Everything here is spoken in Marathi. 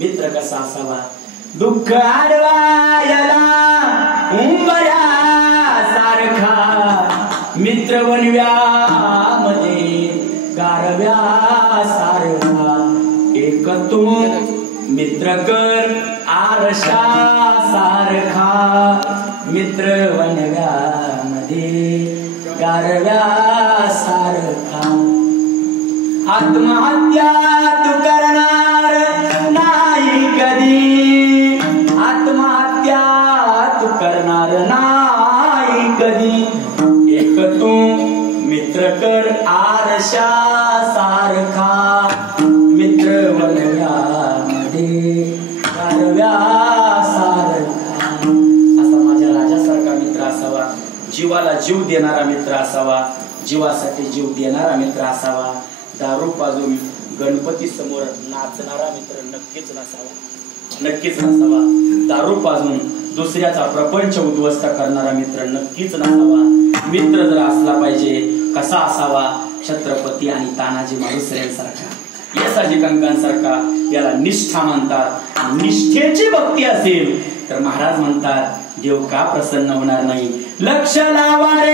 मित्र कसा असावा? दुःख आडवायला उंबऱ्या सारखा, मित्र वनव्यामध्ये गारव्या सारखा, एक तू मित्र कर आरशा सारखा, मित्र वनव्यामध्ये गारव्या सारखा. आत्महत्या तू करणार नाही कधी, आत्महत्या तू करणार नाही कधी, एक तू मित्र कर आरशा सारखा, मित्र वनव्यामध्ये गारव्या सारखा. असा माझ्या राजासारखा मित्र असावा, जीवाला जीव देणारा मित्र असावा, जीवासाठी जीव देणारा मित्र असावा. दारू पाजून गणपती समोर नाचणारा मित्र नक्कीच नसावा, नक्कीच नसावा. दारू पाजून दुसऱ्याचा प्रपंच उद्ध्वस्त करणारा मित्र नक्कीच नसावा. मित्र जर असला पाहिजे कसा असावा? छत्रपती आणि तानाजी मालुसरेंसारखा, येसाजी कंकांसारखा. याला निष्ठा म्हणतात. निष्ठेची भक्ती असेल तर महाराज म्हणतात देव का प्रसन्न होणार नाही? लक्ष लावा रे.